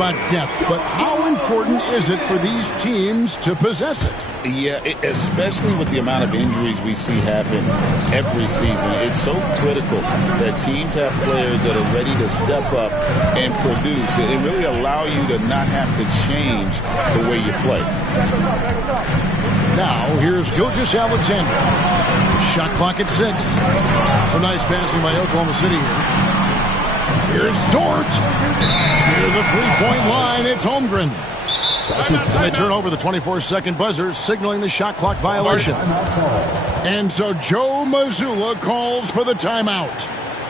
about depth, but how important is it for these teams to possess it? Yeah, especially with the amount of injuries we see happen every season. It's so critical that teams have players that are ready to step up and produce and really allow you to not have to change the way you play. Now, here's Gilgeous-Alexander. Shot clock at 6. Some nice passing by Oklahoma City here. Here's Dort. Near the three-point line, it's Holmgren. And they turn over the 24-second buzzer, signaling the shot clock violation. And so Joe Mazzulla calls for the timeout.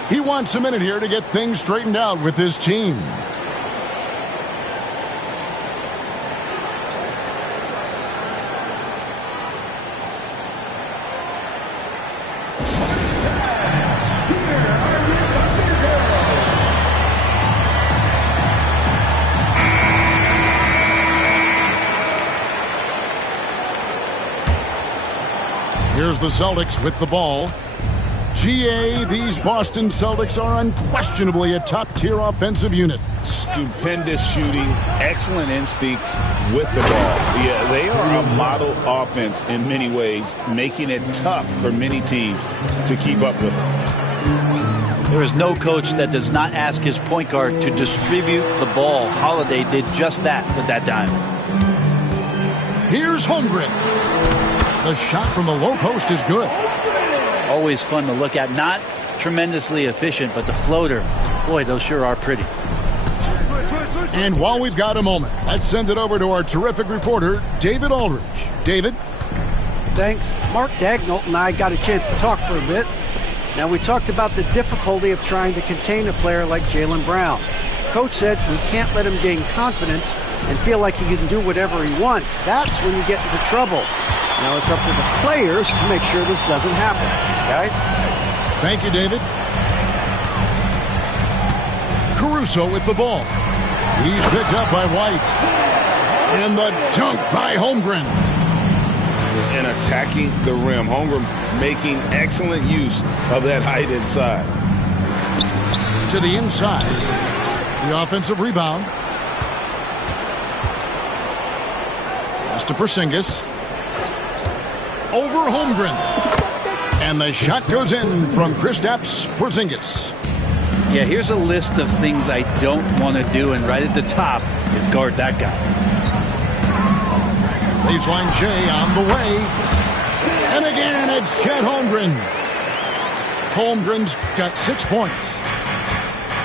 He wants a minute here to get things straightened out with his team. Here's the Celtics with the ball. GA, these Boston Celtics are unquestionably a top-tier offensive unit. Stupendous shooting, excellent instincts with the ball. Yeah, they are a model offense in many ways, making it tough for many teams to keep up with them. There is no coach that does not ask his point guard to distribute the ball. Holiday did just that with that dime. Here's Holmgren. The shot from the low post is good. Always fun to look at. Not tremendously efficient, but the floater, boy, those sure are pretty. And while we've got a moment, let's send it over to our terrific reporter, David Aldridge. David? Thanks. Mark Dagnall and I got a chance to talk for a bit. Now, we talked about the difficulty of trying to contain a player like Jaylen Brown. Coach said we can't let him gain confidence and feel like he can do whatever he wants. That's when you get into trouble. Now it's up to the players to make sure this doesn't happen. Guys? Thank you, David. Caruso with the ball. He's picked up by White. And the dunk by Holmgren. And attacking the rim. Holmgren making excellent use of that height inside. To the inside. The offensive rebound. Pass to Porzingis. Over Holmgren. And the shot goes in from Kristaps Porzingis. Yeah, here's a list of things I don't want to do, and right at the top is guard that guy. Baseline J on the way. And again, it's Chet Holmgren. Holmgren's got 6 points.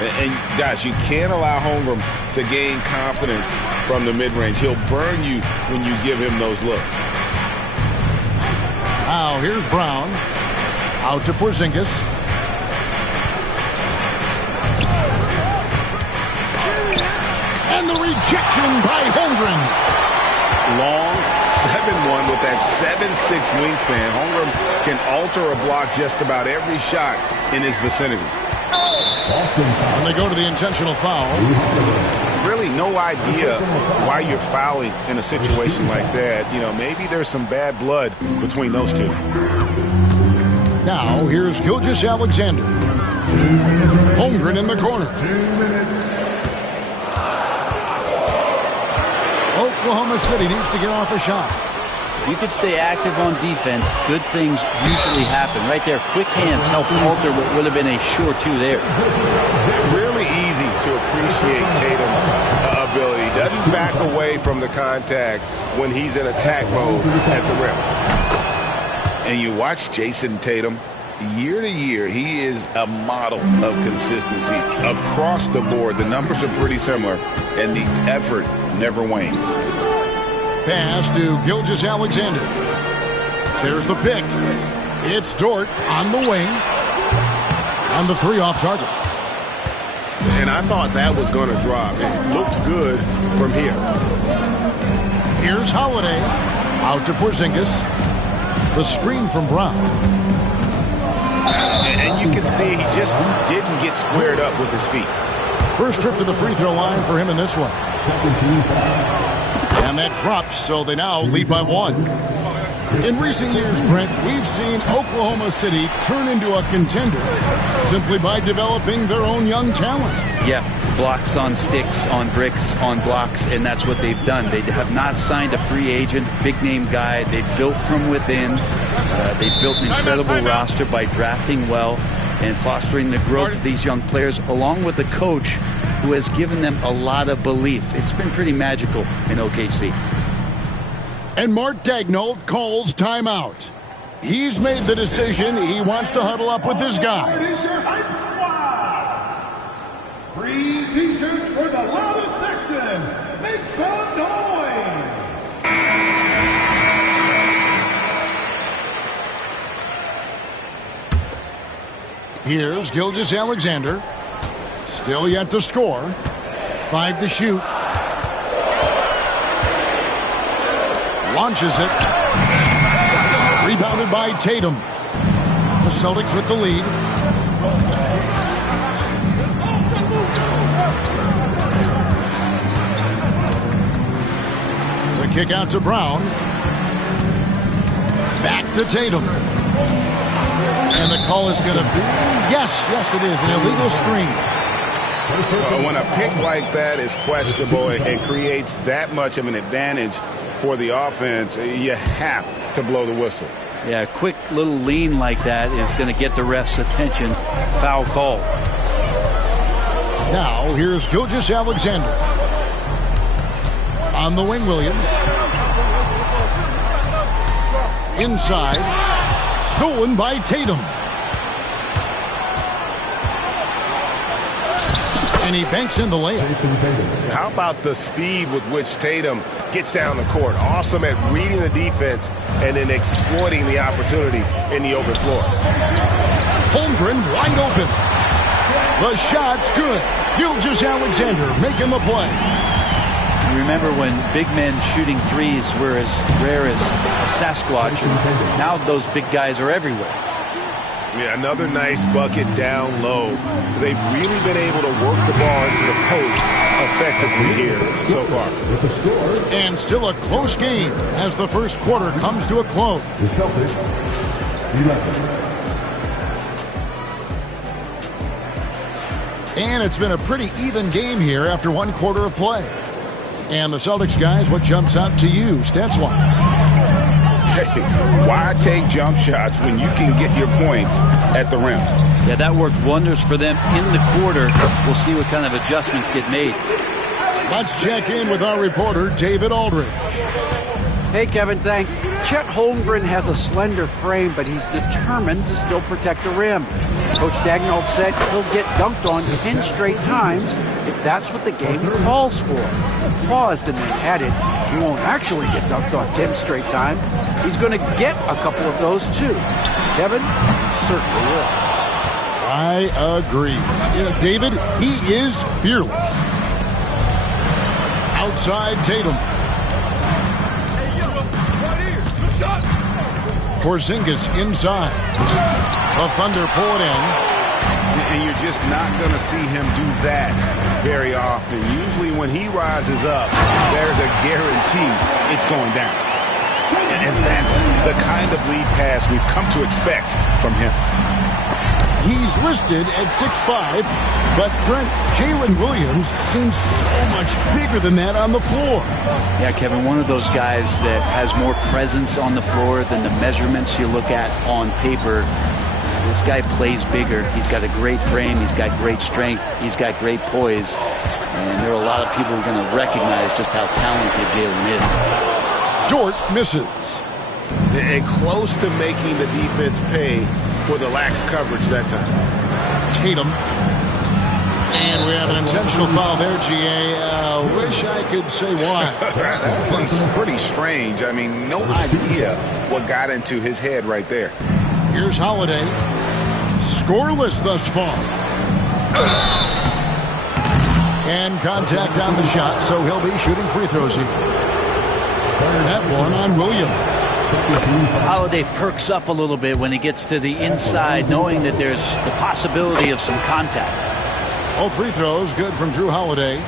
And guys, you can't allow Holmgren to gain confidence from the mid-range. He'll burn you when you give him those looks. Now, here's Brown. Out to Porzingis. And the rejection by Holmgren. Long 7-1 with that 7'6" wingspan. Holmgren can alter a block just about every shot in his vicinity. And they go to the intentional foul. Really no idea why you're fouling in a situation like that. You know, maybe there's some bad blood between those two. Now, here's Gilgeous-Alexander. Holmgren in the corner. Oklahoma City needs to get off a shot. You could stay active on defense. Good things usually happen. Right there, quick hands help alter what would have been a sure two there. Really easy to appreciate Tatum's ability. He doesn't back away from the contact when he's in attack mode at the rim. And you watch Jason Tatum, year to year, he is a model of consistency across the board. The numbers are pretty similar, and the effort never wanes. Pass to Gilgeous-Alexander. There's the pick. It's Dort on the wing. On the 3 off target. And I thought that was going to drop. It looked good from here. Here's Holiday. Out to Porzingis. The screen from Brown. And you can see he just didn't get squared up with his feet. First trip to the free throw line for him in this one. And that drops, so they now lead by 1. In recent years, Brent, we've seen Oklahoma City turn into a contender simply by developing their own young talent. Yeah, blocks on sticks, on bricks, on blocks, and that's what they've done. They have not signed a free agent, big-name guy. They've built from within. They've built an incredible roster by drafting well and fostering the growth of these young players, along with a coach who has given them a lot of belief. It's been pretty magical in OKC. And Mark Daigneault calls timeout. He's made the decision. He wants to huddle up with his guys. Free t-shirts for the loudest section. Make some noise. Here's Gilgeous-Alexander. Still yet to score. 5 to shoot. Launches it. Rebounded by Tatum. The Celtics with the lead. The kick out to Brown. Back to Tatum. And the call is going to be, yes, it is, an illegal screen. When a pick like that is questionable and creates that much of an advantage for the offense, you have to blow the whistle. Yeah, a quick little lean like that is going to get the ref's attention. Foul call. Now, here's Gilgeous-Alexander. On the wing, Williams. Inside. Stolen by Tatum. And he banks in the layup. How about the speed with which Tatum gets down the court? Awesome at reading the defense and then exploiting the opportunity in the open floor. Holmgren wide open. The shot's good. Gilgeous-Alexander making the play. You remember when big men shooting threes were as rare as a Sasquatch, and now those big guys are everywhere. Yeah, another nice bucket down low. They've really been able to work the ball into the post effectively here so far. And still a close game as the first quarter comes to a close. The Celtics, 11. And it's been a pretty even game here after one quarter of play. And the Celtics guys, what jumps out to you, stats-wise? Hey, why take jump shots when you can get your points at the rim? Yeah, that worked wonders for them in the quarter. We'll see what kind of adjustments get made. Let's check in with our reporter, David Aldridge. Hey, Kevin, thanks. Chet Holmgren has a slender frame, but he's determined to still protect the rim. Coach Daigneault said he'll get dunked on 10 straight times if that's what the game calls for. He paused and then added, he won't actually get dunked on 10 straight times. He's going to get a couple of those, too. Kevin, he certainly will. I agree. David, he is fearless. Outside Tatum. Porzingis inside. The Thunder pull it in. And you're just not going to see him do that very often. Usually when he rises up, there's a guarantee it's going down. And that's the kind of lead pass we've come to expect from him. He's listed at 6'5", but Brent, Jalen Williams seems so much bigger than that on the floor. Yeah, Kevin, one of those guys that has more presence on the floor than the measurements you look at on paper. This guy plays bigger. He's got a great frame. He's got great strength. He's got great poise. And there are a lot of people who are going to recognize just how talented Jalen is. Dort misses. And close to making the defense pay for the lax coverage that time. Tatum. And we have an intentional foul there, GA. Wish I could say why. That one's pretty strange. I mean, no idea what got into his head right there. Here's Holiday. Scoreless thus far. And contact on the shot, so he'll be shooting free throws here. That one on Williams. Holiday perks up a little bit when he gets to the inside, knowing that there's the possibility of some contact. All free throws good from Drew Holiday.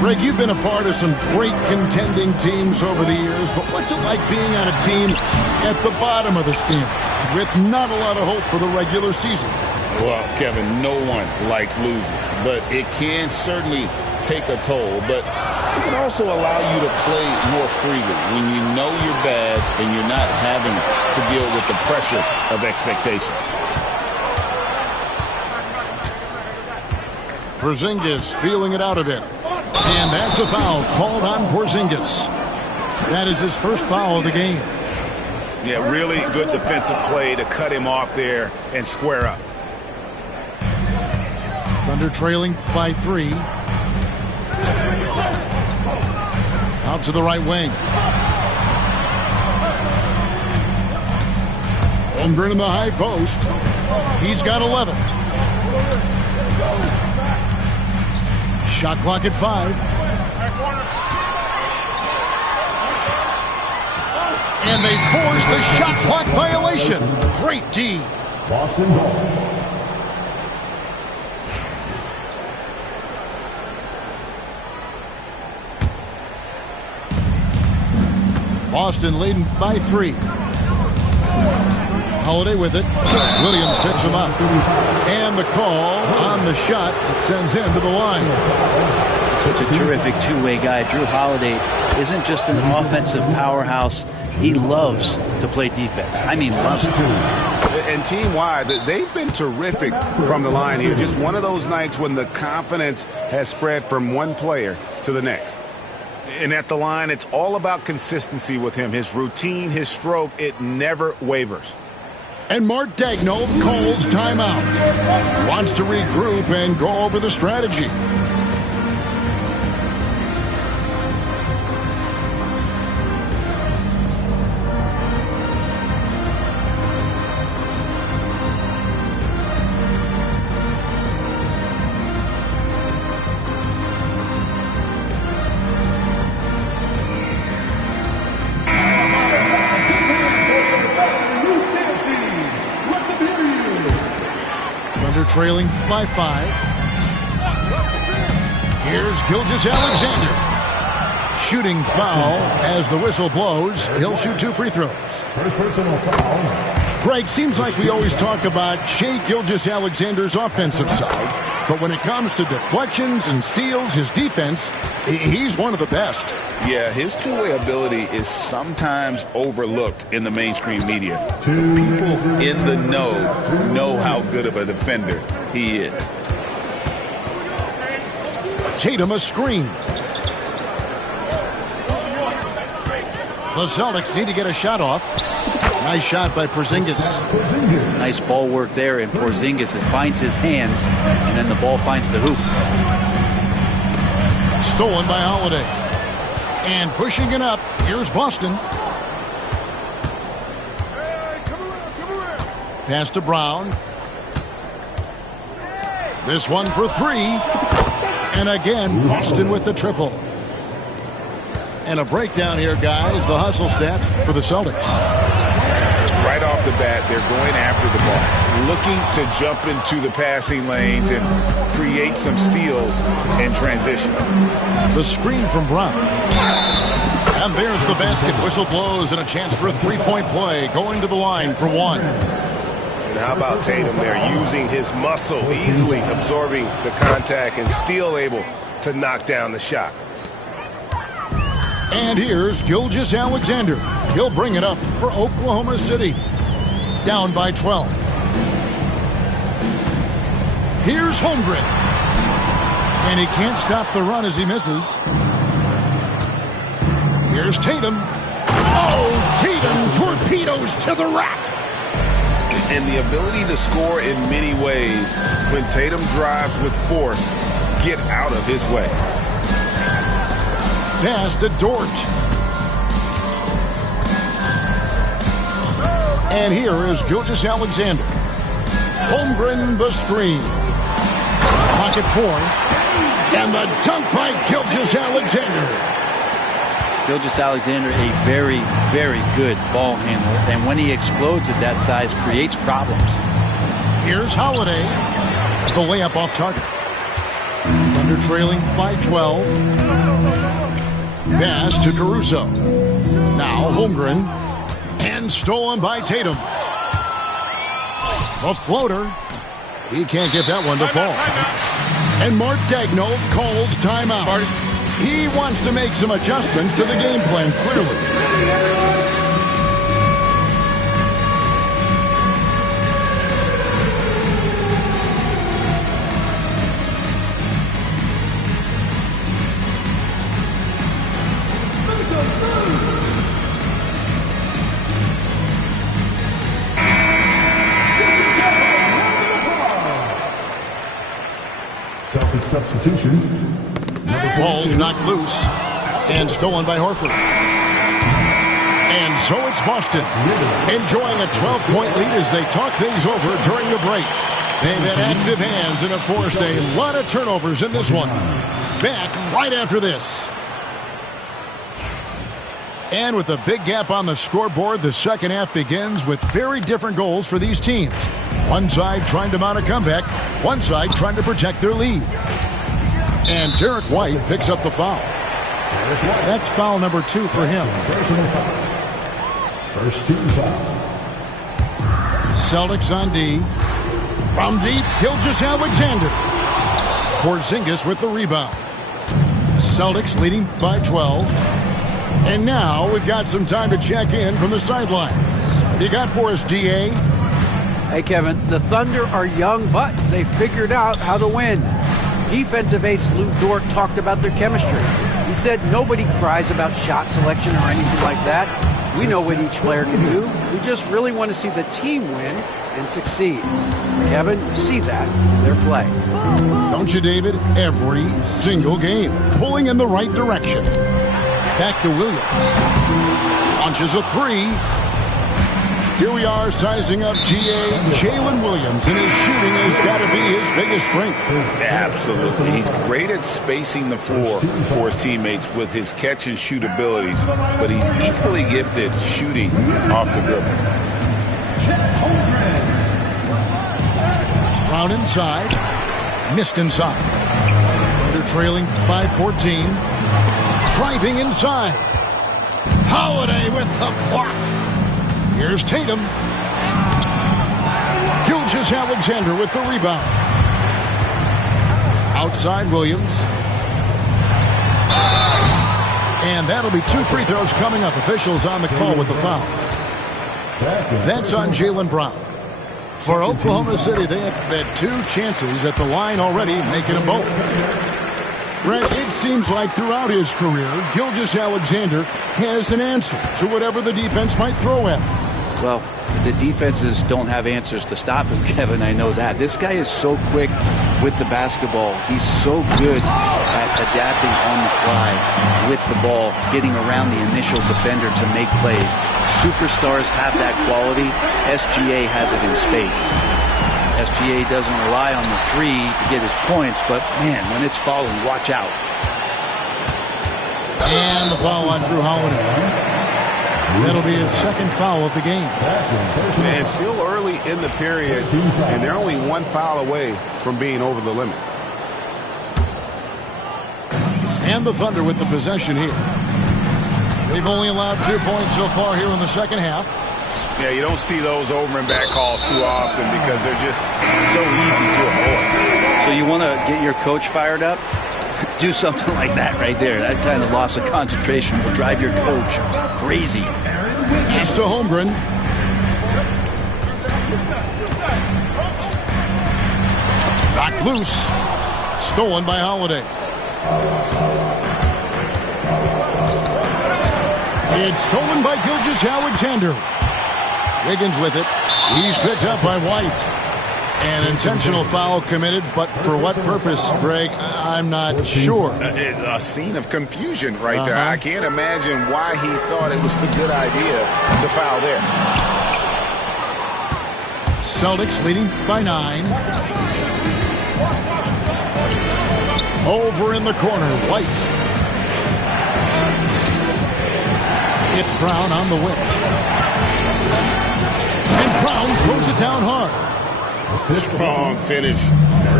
Greg, you've been a part of some great contending teams over the years, but what's it like being on a team at the bottom of the standings with not a lot of hope for the regular season? Well, Kevin, no one likes losing, but it can certainly take a toll. But it can also allow you to play more freely when you know you're bad and you're not having to deal with the pressure of expectations. Porzingis feeling it out a bit. And that's a foul called on Porzingis. That is his first foul of the game. Yeah, really good defensive play to cut him off there and square up. Thunder trailing by 3. Out to the right wing. Holmgren in the high post. He's got 11. Shot clock at 5. And they force the shot clock violation. Great D. Boston ball. Boston leading by 3. Holiday with it. Williams picks him up. And the call on the shot that sends him to the line. Such a terrific two-way guy. Drew Holiday isn't just an offensive powerhouse. He loves to play defense. I mean, loves to. And team-wide, they've been terrific from the line here. Just one of those nights when the confidence has spread from one player to the next. And at the line, it's all about consistency with him. His routine, his stroke, it never wavers. And Mark Daigneault calls timeout. Wants to regroup and go over the strategy. Trailing by 5. Here's Gilgeous-Alexander. Shooting foul as the whistle blows. He'll shoot 2 free throws. First personal foul. Greg, seems like we always talk about Shai Gilgeous-Alexander's offensive side, but when it comes to deflections and steals, his defense, he's one of the best. Yeah, his two-way ability is sometimes overlooked in the mainstream media. People in the know how good of a defender he is. Tatum a screen. The Celtics need to get a shot off. Nice shot by Porzingis. Nice ball work there, and Porzingis finds his hands, and then the ball finds the hoop. Stolen by Holiday. And pushing it up, here's Boston. Pass to Brown. This one for 3. And again, Boston with the triple. And a breakdown here, guys. The hustle stats for the Celtics. Right off the bat, they're going after the ball, looking to jump into the passing lanes and create some steals in transition. The screen from Brown. And there's the basket. Whistle blows and a chance for a 3-point play. Going to the line for 1. And how about Tatum there, using his muscle, easily absorbing the contact and still able to knock down the shot. And here's Gilgeous-Alexander. He'll bring it up for Oklahoma City. Down by 12. Here's Holmgren. And he can't stop the run as he misses. Here's Tatum. Oh, Tatum torpedoes to the rack. And the ability to score in many ways when Tatum drives with force, get out of his way. Pass to Dort. And here is Gilgeous-Alexander. Holmgren the screen. Pocket 4. And the dunk by Gilgeous-Alexander. Gilgeous-Alexander, a very, very good ball handler. And when he explodes at that size, creates problems. Here's Holiday. The layup off target. Thunder Thunder trailing by 12. Pass to Caruso. Now Holmgren. And stolen by Tatum. A floater. He can't get that one to fall. And Mark Daigneault calls timeout. He wants to make some adjustments to the game plan, clearly. Celtic substitution. Ball's knocked loose and stolen by Horford. And so it's Boston enjoying a 12-point lead as they talk things over during the break. They've had active hands and have forced a lot of turnovers in this one. Back right after this. And with a big gap on the scoreboard, the second half begins with very different goals for these teams. One side trying to mount a comeback, one side trying to protect their lead. And Derek White picks up the foul. That's foul number 2 for him. First team foul. Celtics on D. From deep, Gilgeous-Alexander. Porzingis with the rebound. Celtics leading by 12. And now we've got some time to check in from the sidelines. You got for us, D.A.? Hey, Kevin, the Thunder are young, but they figured out how to win. Defensive ace Lou Dort talked about their chemistry. He said nobody cries about shot selection or anything like that. We know what each player can do. We just really want to see the team win and succeed. Kevin, you see that in their play. Don't you, David? Every single game. Pulling in the right direction. Back to Williams. Launches a 3. Here we are sizing up Jalen Williams, and his shooting has got to be his biggest strength. Absolutely. He's great at spacing the floor for his teammates with his catch-and-shoot abilities, but he's equally gifted shooting off the dribble. Brown inside. Missed inside. Under trailing by 14. Driving inside. Holiday with the block. Here's Tatum. Gilgeous-Alexander with the rebound. Outside Williams. And that'll be 2 free throws coming up. Officials on the call with the foul. That's on Jaylen Brown. For Oklahoma City, they have had 2 chances at the line already, making them both. Brett, it seems like throughout his career, Gilgeous-Alexander has an answer to whatever the defense might throw at him. Well, the defenses don't have answers to stop him, Kevin. I know that. This guy is so quick with the basketball. He's so good at adapting on the fly with the ball, getting around the initial defender to make plays. Superstars have that quality. SGA has it in spades. SGA doesn't rely on the 3 to get his points, but, man, when it's falling, watch out. And the foul on Drew Holiday. That'll be his second foul of the game. And still early in the period, and they're only 1 foul away from being over the limit. And the Thunder with the possession here. They've only allowed 2 points so far here in the second half. Yeah, you don't see those over and back calls too often because they're just so easy to avoid. So you want to get your coach fired up? Do something like that right there. That kind of loss of concentration will drive your coach crazy. Pass to Holmgren. Knocked loose. Stolen by Holiday. It's stolen by Gilgeous-Alexander. Wiggins with it. He's picked up by White. An intentional foul committed, but for what purpose, Greg, I'm not sure. A scene of confusion right there. I can't imagine why he thought it was a good idea to foul there. Celtics leading by 9. Over in the corner, White. It's Brown on the wing. And Brown throws it down hard. Strong finish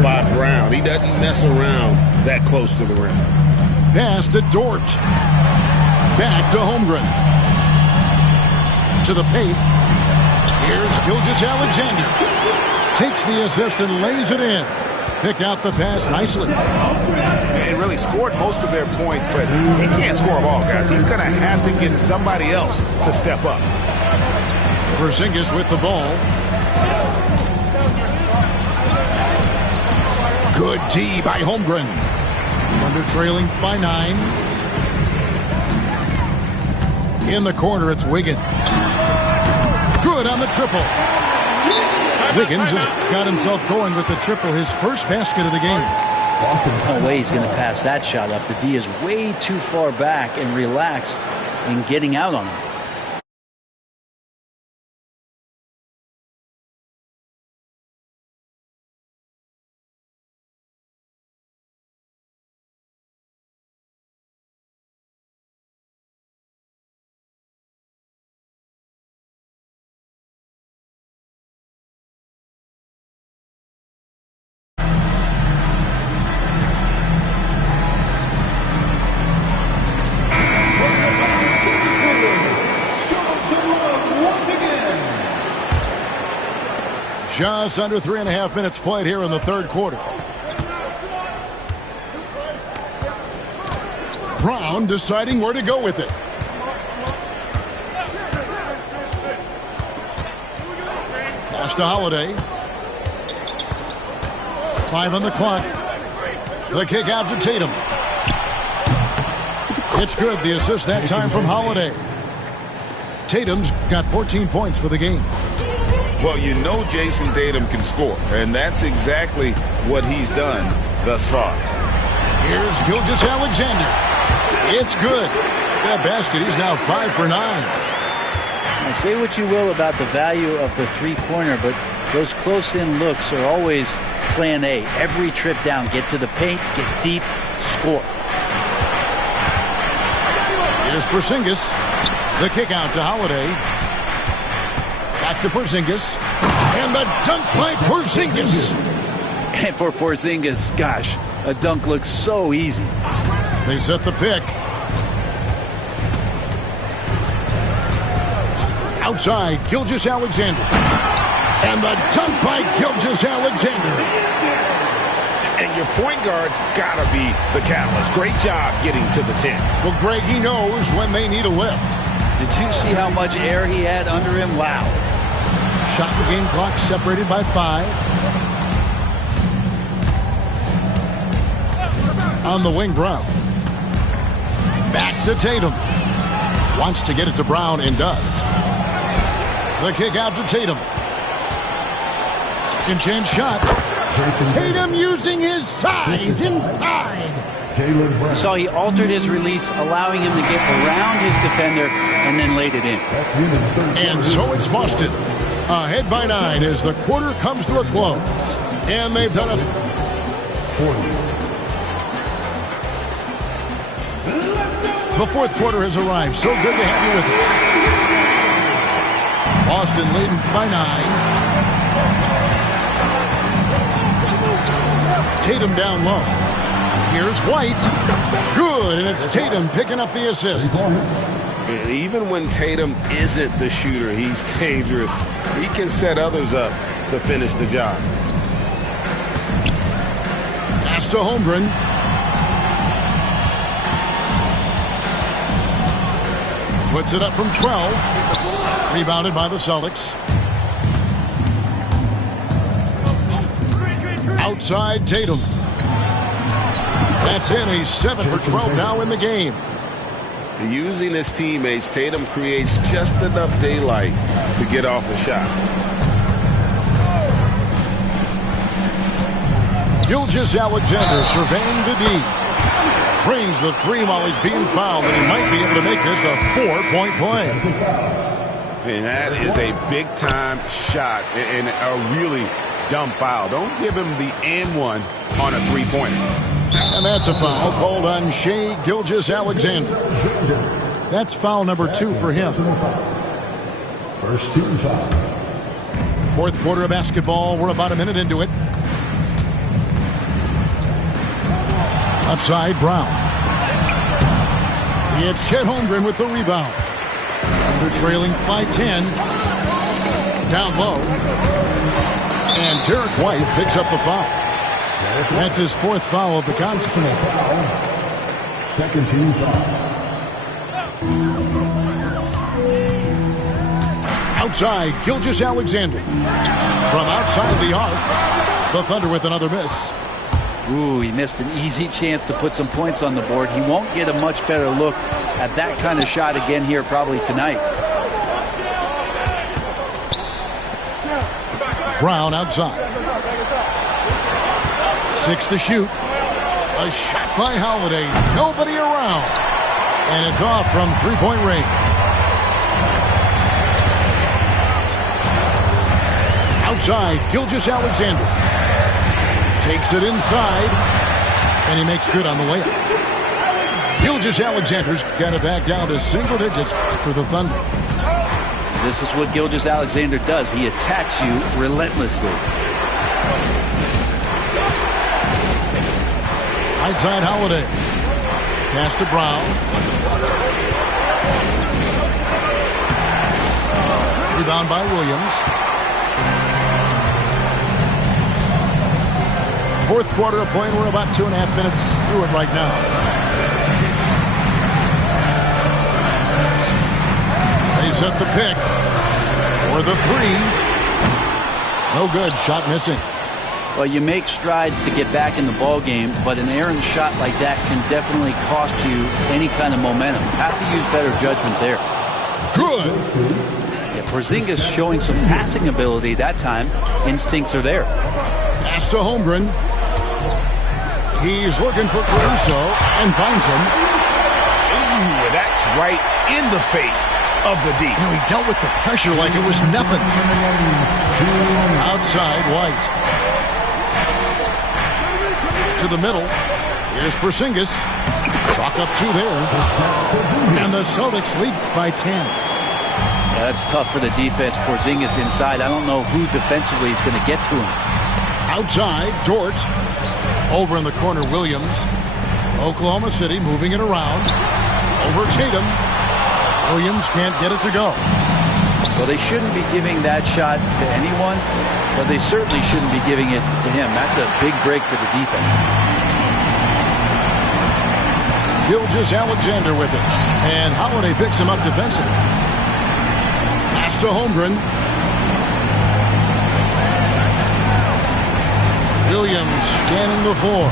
by Brown. He doesn't mess around that close to the rim. Pass to Dort. Back to Holmgren. To the paint. Here's Gilgeous-Alexander. Takes the assist and lays it in. Picked out the pass nicely. And really scored most of their points, but he can't score them all, guys. He's going to have to get somebody else to step up. Porzingis with the ball. Good D by Holmgren. Thunder trailing by 9. In the corner, it's Wiggins. Good on the triple. Wiggins has got himself going with the triple, his first basket of the game. No way he's going to pass that shot up. The D is way too far back and relaxed in getting out on him. Just under 3.5 minutes played here in the third quarter. Brown deciding where to go with it. Pass to Holiday. 5 on the clock. The kick out to Tatum. It's good. The assist that time from Holiday. Tatum's got 14 points for the game. Well, you know Jason Tatum can score, and that's exactly what he's done thus far. Here's Gilgeous-Alexander. It's good. That basket, he's now 5 for 9. Now, say what you will about the value of the three-pointer, but those close-in looks are always plan A. Every trip down, get to the paint, get deep, score. Here's Porzingis. The kick out to Holiday. Back to Porzingis. And the dunk by Porzingis. And for Porzingis, gosh, a dunk looks so easy. They set the pick. Outside, Gilgeous-Alexander. And the dunk by Gilgeous-Alexander. And your point guard's got to be the catalyst. Great job getting to the 10. Well, Greg, he knows when they need a lift. Did you see how much air he had under him? Wow. Shot the game clock separated by 5. On the wing, Brown. Back to Tatum. Wants to get it to Brown and does. The kick out to Tatum. Second chance shot. Tatum using his size inside. You saw he altered his release, allowing him to get around his defender and then laid it in. And so it's Boston. Ahead by 9 as the quarter comes to a close. And they've done it. 40. The fourth quarter has arrived. So good to have you with us. Boston leading by 9. Tatum down low. Here's White. Good, and it's Tatum picking up the assist. Even when Tatum isn't the shooter, he's dangerous. He can set others up to finish the job. Pass to Holmgren. Puts it up from 12. Rebounded by the Celtics. Outside Tatum. That's in. He's 7 for 12 now in the game. Using his teammates, Tatum creates just enough daylight to get off a shot. Gilgeous-Alexander surveying the D. Drains the 3 while he's being fouled, and he might be able to make this a 4-point play. And that is a big-time shot and a really dumb foul. Don't give him the and one on a 3-pointer. And that's a foul called on Shai Gilgeous-Alexander. That's foul number 2 for him. First team foul. Fourth quarter of basketball. We're about a minute into it. Left side, Brown. It's Chet Holmgren with the rebound. They're trailing by 10. Down low. And Derek White picks up the foul. That's his fourth foul of the contest. Second team foul. Outside, Gilgeous-Alexander. From outside the arc, the Thunder with another miss. Ooh, he missed an easy chance to put some points on the board. He won't get a much better look at that kind of shot again here probably tonight. Brown outside. 6 to shoot. A shot by Holiday. Nobody around. And it's off from three-point range. Outside, Gilgeous-Alexander. Takes it inside. And he makes good on the layup. Gilgeous-Alexander's got it back down to single digits for the Thunder. This is what Gilgeous-Alexander does. He attacks you relentlessly. Right side, Holiday. Pass to Brown. Rebound by Williams. Fourth quarter of play, and we're about 2.5 minutes through it right now. They set the pick for the three. No good. Shot missing. Well, you make strides to get back in the ball game, but an errant shot like that can definitely cost you any kind of momentum. Have to use better judgment there. Good. Yeah, Porzingis showing some passing ability that time. Instincts are there. Pass to Holmgren. He's looking for Caruso and finds him. Ooh, that's right in the face of the D. He dealt with the pressure like it was nothing. Outside, White. To the middle. Here's Porzingis. Chalk up 2 there. And the Celtics lead by 10. Yeah, that's tough for the defense. Porzingis inside. I don't know who defensively is going to get to him. Outside, Dort. Over in the corner, Williams. Oklahoma City moving it around. Over Tatum. Williams can't get it to go. Well, they shouldn't be giving that shot to anyone, but they certainly shouldn't be giving it to him. That's a big break for the defense. Gilgeous-Alexander with it. And Holiday picks him up defensively. Pass to Holmgren. Williams scanning the floor.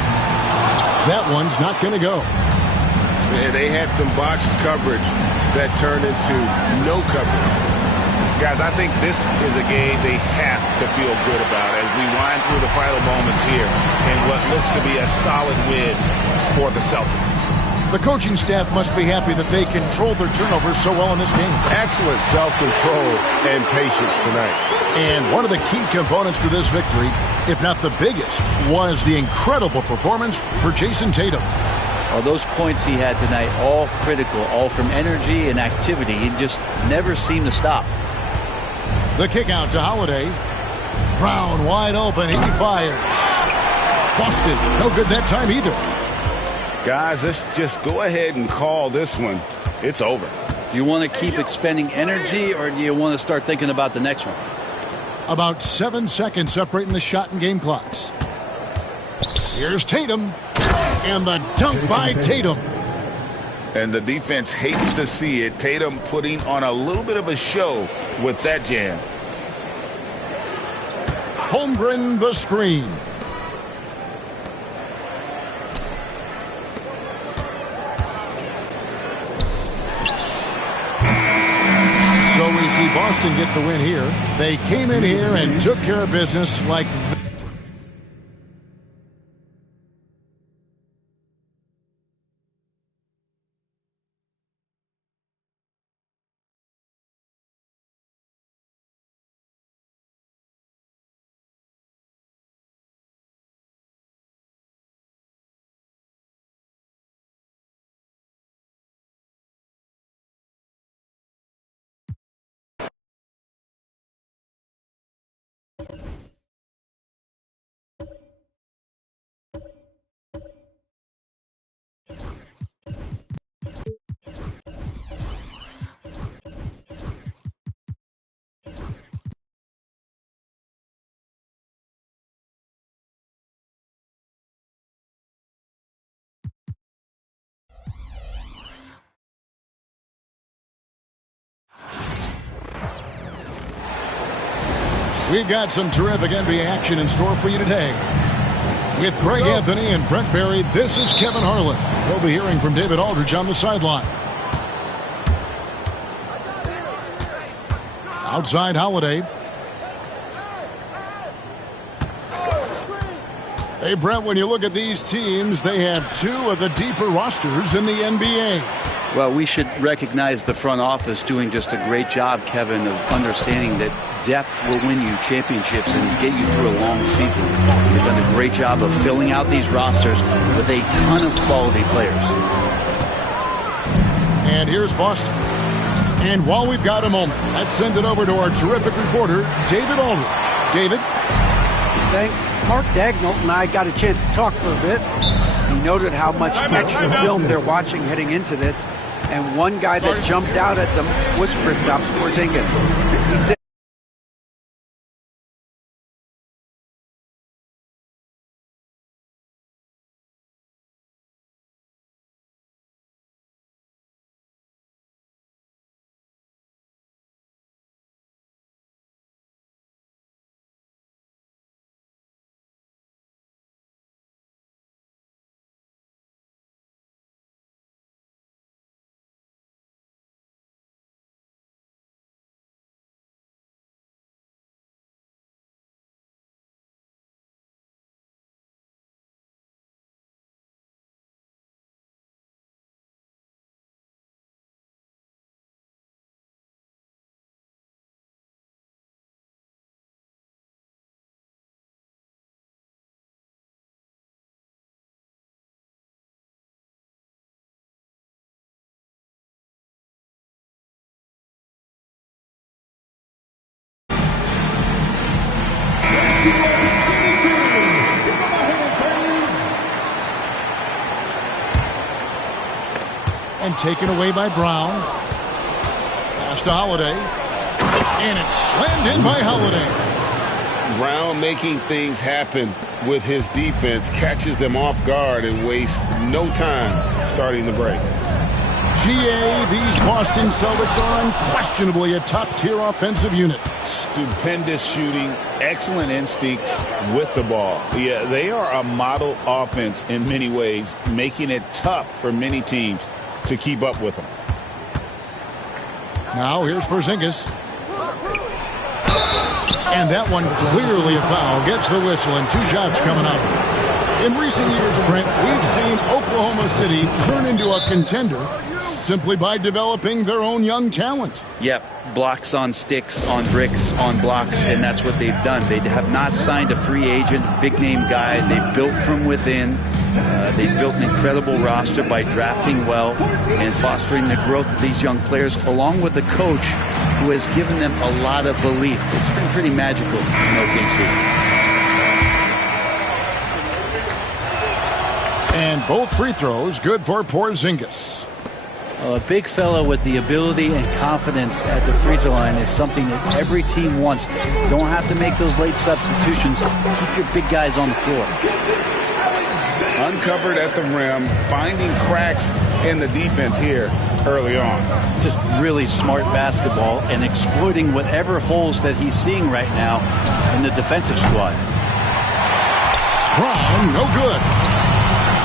That one's not going to go. Yeah, they had some botched coverage that turned into no coverage. Guys, I think this is a game they have to feel good about as we wind through the final moments here in what looks to be a solid win for the Celtics. The coaching staff must be happy that they controlled their turnovers so well in this game. Excellent self-control and patience tonight. And one of the key components to this victory, if not the biggest, was the incredible performance for Jason Tatum. Well, those points he had tonight, all critical, all from energy and activity. He just never seemed to stop. The kick out to Holiday. Brown wide open. He fires. Busted. No good that time either. Guys, let's just go ahead and call this one. It's over. Do you want to keep expending energy, or do you want to start thinking about the next one? About 7 seconds separating the shot and game clocks. Here's Tatum. And the dunk by Tatum. And the defense hates to see it. Tatum putting on a little bit of a show with that jam. Holmgren the screen. So we see Boston get the win here. They came in here and took care of business like We've got some terrific NBA action in store for you today. With Greg Anthony and Brent Barry, this is Kevin Harlan. We'll be hearing from David Aldridge on the sideline. Outside Holiday. Hey, Brent, when you look at these teams, they have two of the deeper rosters in the NBA. Well, we should recognize the front office doing just a great job, Kevin, of understanding that depth will win you championships and get you through a long season. They've done a great job of filling out these rosters with a ton of quality players. And here's Boston. And while we've got a moment, let's send it over to our terrific reporter, David Aldridge. David? Thanks. Mark Daigneault and I got a chance to talk for a bit. He noted how much extra film they're watching heading into this, and one guy that jumped out at them was Kristaps Porzingis. He said, And taken away by Brown. Pass to Holiday. And it's slammed in by Holiday. Brown making things happen with his defense, catches them off guard and wastes no time starting the break. GA, these Boston Celtics are unquestionably a top-tier offensive unit. Stupendous shooting, excellent instincts with the ball. Yeah, they are a model offense in many ways, making it tough for many teams to keep up with them. Now here's Porzingis. And that one clearly a foul. Gets the whistle and two shots coming up. In recent years, Brent, we've seen Oklahoma City turn into a contender simply by developing their own young talent. Yep, blocks on sticks, on bricks, on blocks, and that's what they've done. They have not signed a free agent, big-name guy. They've built from within. They've built an incredible roster by drafting well and fostering the growth of these young players, along with a coach who has given them a lot of belief. It's been pretty magical in OKC. And both free throws good for Porzingis. A big fellow with the ability and confidence at the free throw line is something that every team wants. Don't have to make those late substitutions. Keep your big guys on the floor. Uncovered at the rim, finding cracks in the defense here early on. Just really smart basketball and exploiting whatever holes that he's seeing right now in the defensive squad. Brown, no good.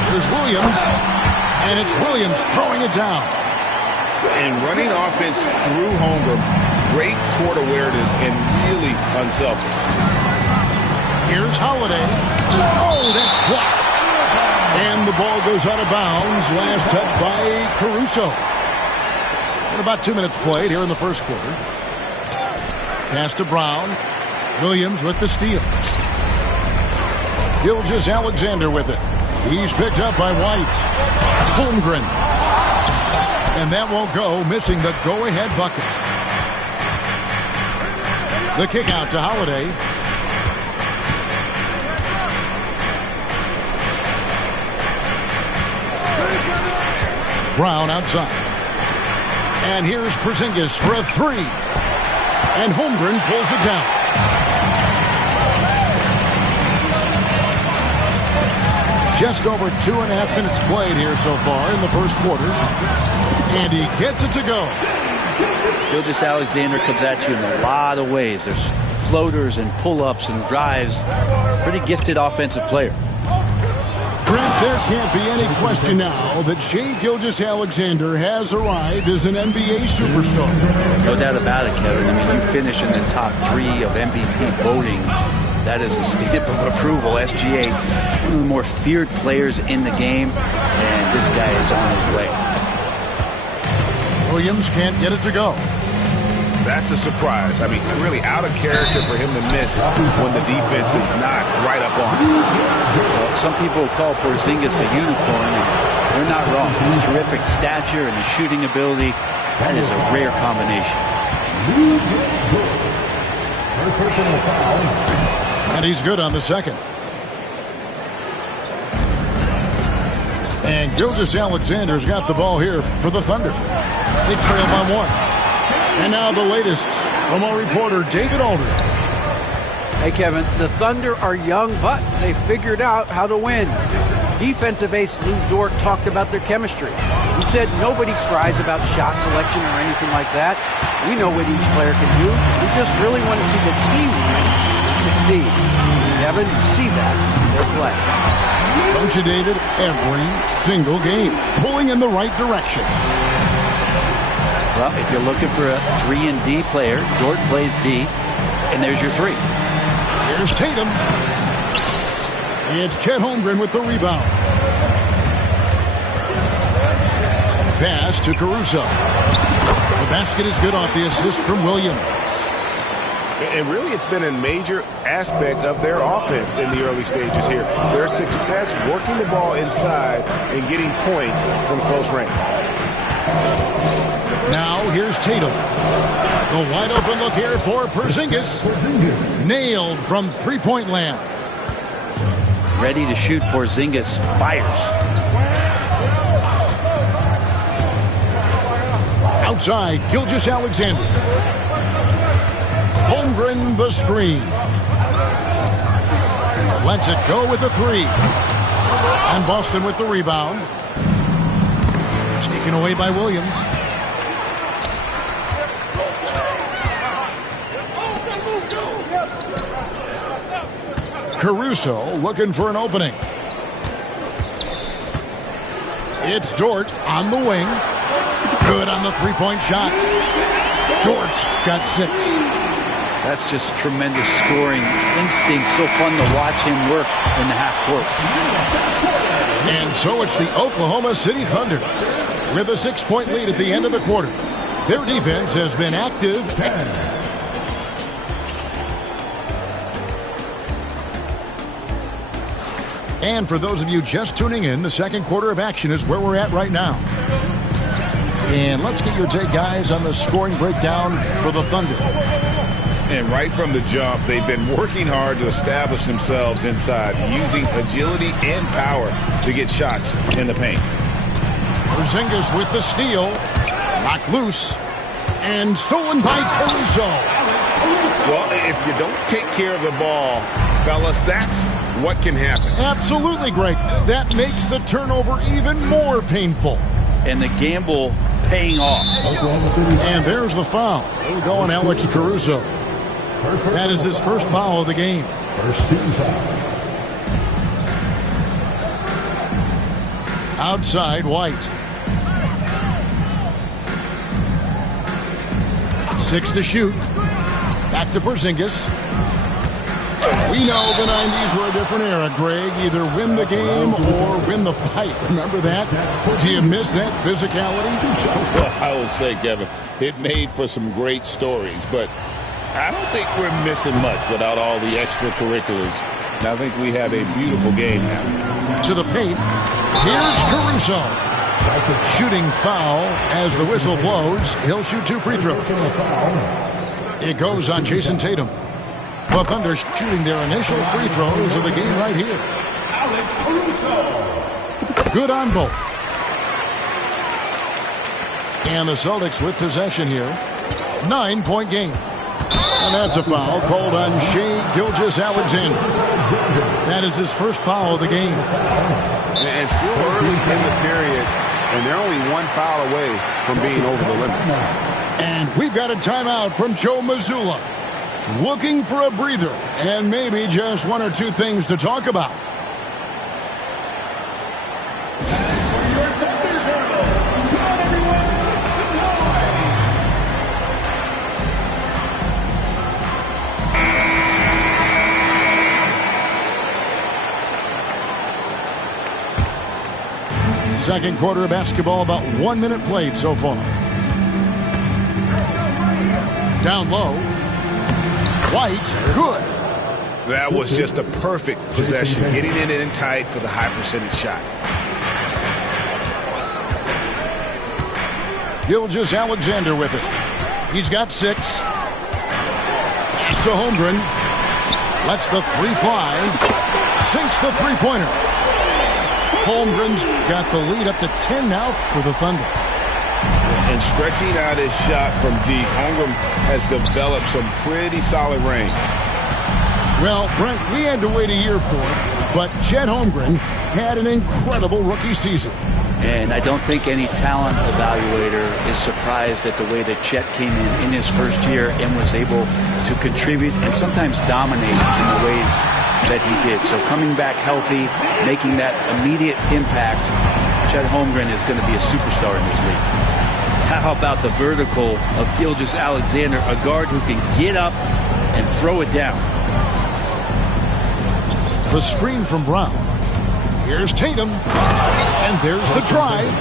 Here's Williams, and it's Williams throwing it down. And running offense through Holmgren, great court awareness and really unselfish. Here's Holiday. Oh, that's blocked. And the ball goes out of bounds. Last touch by Caruso. And about 2 minutes played here in the first quarter. Pass to Brown. Williams with the steal. Gilgeous-Alexander with it. He's picked up by White. Holmgren. And that won't go, missing the go-ahead bucket. The kick out to Holiday. Brown outside. And here's Porzingis for a three. And Holmgren pulls it down. Just over 2.5 minutes played here so far in the first quarter. And he gets it to go. Gilgeous-Alexander comes at you in a lot of ways. There's floaters and pull-ups and drives. Pretty gifted offensive player. Brent, there can't be any question now that Shai Gilgeous-Alexander has arrived as an NBA superstar. No doubt about it, Kevin. I mean, you finish in the top 3 of MVP voting. That is a stamp of approval. SGA, one of the more feared players in the game, and this guy is on his way. Williams can't get it to go. That's a surprise. I mean, really out of character for him to miss when the defense is not right up on him. Well, some people call Porzingis a unicorn, and they're not wrong. His terrific stature and his shooting ability, that is a rare combination. And he's good on the second. And Gilgeous-Alexander's got the ball here for the Thunder. They trail by 1. And now the latest from our reporter, David Aldridge. Hey, Kevin, the Thunder are young, but they figured out how to win. Defensive ace Lou Dort talked about their chemistry. He said nobody cries about shot selection or anything like that. We know what each player can do. We just really want to see the team win and succeed. Kevin, you see that in their play. Don't you, David? Every single game, pulling in the right direction. Well, if you're looking for a 3-and-D player, Dort plays D, and there's your 3. Here's Tatum. It's Chet Holmgren with the rebound. Pass to Caruso. The basket is good off the assist from Williams. And really, it's been a major aspect of their offense in the early stages here. Their success working the ball inside and getting points from close range. Now here's Tatum. The wide open look here for Porzingis. Nailed from three-point land. Ready to shoot. Porzingis fires. Outside, Gilgeous-Alexander. Holmgren the screen. Lets it go with a 3. And Boston with the rebound. Taken away by Williams. Caruso looking for an opening. It's Dort on the wing. Good on the three-point shot. Dort got 6. That's just tremendous scoring instinct. So fun to watch him work in the half court. And so it's the Oklahoma City Thunder with a 6-point lead at the end of the quarter. Their defense has been active. And for those of you just tuning in, the second quarter of action is where we're at right now. And let's get your take, guys, on the scoring breakdown for the Thunder. And right from the jump, they've been working hard to establish themselves inside, using agility and power to get shots in the paint. Porzingis with the steal. Knocked loose. And stolen by Caruso. Well, if you don't take care of the ball, fellas, that's what can happen. Absolutely, Greg. That makes the turnover even more painful. And the gamble paying off. And there's the foul. It'll go on Alex Caruso. That is his first foul of the game. First team foul. Outside, White. 6 to shoot. Back to Porzingis. We know the 90s were a different era, Greg. Either win the game or win the fight. Remember that? Do you miss that physicality? Well, I will say, Kevin, it made for some great stories, but I don't think we're missing much without all the extracurriculars. And I think we have a beautiful game now. To the paint. Here's Caruso. Shooting foul as the whistle blows. He'll shoot 2 free throws. It goes on Jason Tatum. The Thunder shooting their initial free throws of the game right here. Good on both. And the Celtics with possession here. 9-point game. And that's a foul called on Shai Gilgeous-Alexander. That is his first foul of the game. And still early in the period, and they're only 1 foul away from being over the limit. And we've got a timeout from Joe Mazzulla. looking for a breather and maybe just one or two things to talk about. Second quarter of basketball, about 1 minute played so far. Down low. White, good. That was just a perfect possession, getting it in tight for the high percentage shot. Gilgeous-Alexander with it. He's got 6. Pass to Holmgren. Lets the 3 fly. Sinks the three-pointer. Holmgren's got the lead up to 10 now for the Thunder. And stretching out his shot from deep, Holmgren has developed some pretty solid range. Well, Brent, we had to wait a year for it, but Chet Holmgren had an incredible rookie season. And I don't think any talent evaluator is surprised at the way that Chet came in his first year and was able to contribute and sometimes dominate in the ways that he did. So coming back healthy, making that immediate impact, Chet Holmgren is going to be a superstar in this league. How about the vertical of Gilgeous-Alexander, a guard who can get up and throw it down. The screen from Brown. Here's Tatum. And there's the drive.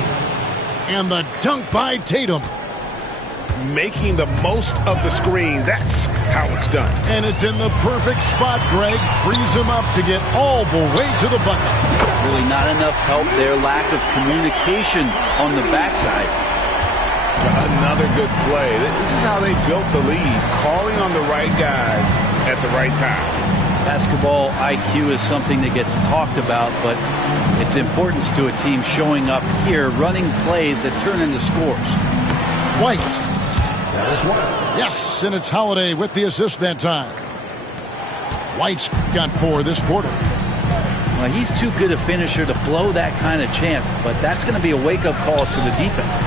And the dunk by Tatum. Making the most of the screen. That's how it's done. And it's in the perfect spot, Greg. Frees him up to get all the way to the bucket. Really not enough help there. Lack of communication on the backside. Another good play. This is how they built the lead. Calling on the right guys at the right time. Basketball IQ is something that gets talked about, but its importance to a team showing up here, running plays that turn into scores. White. Yes, and it's Holiday with the assist that time. White's got 4 this quarter. Well, he's too good a finisher to blow that kind of chance, but that's going to be a wake-up call to the defense.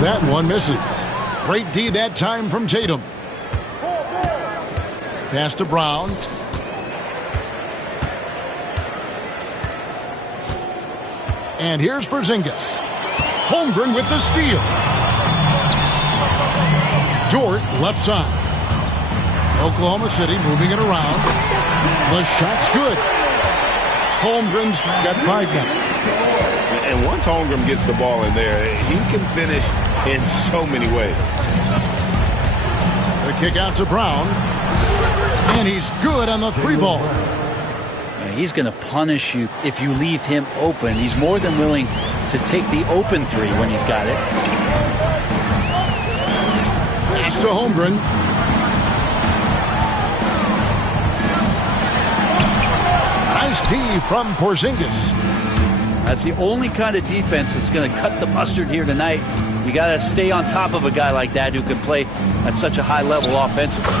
That one misses. Great D that time from Tatum. Pass to Brown. And here's Porzingis. Holmgren with the steal. Dort left side. Oklahoma City moving it around. The shot's good. Holmgren's got 5 now. And once Holmgren gets the ball in there, he can finish in so many ways. The kick out to Brown. And he's good on the 3-ball. He's going to punish you if you leave him open. He's more than willing to take the open 3 when he's got it. Pass to Holmgren. Nice D from Porzingis. That's the only kind of defense that's going to cut the mustard here tonight. You got to stay on top of a guy like that who can play at such a high level offensively.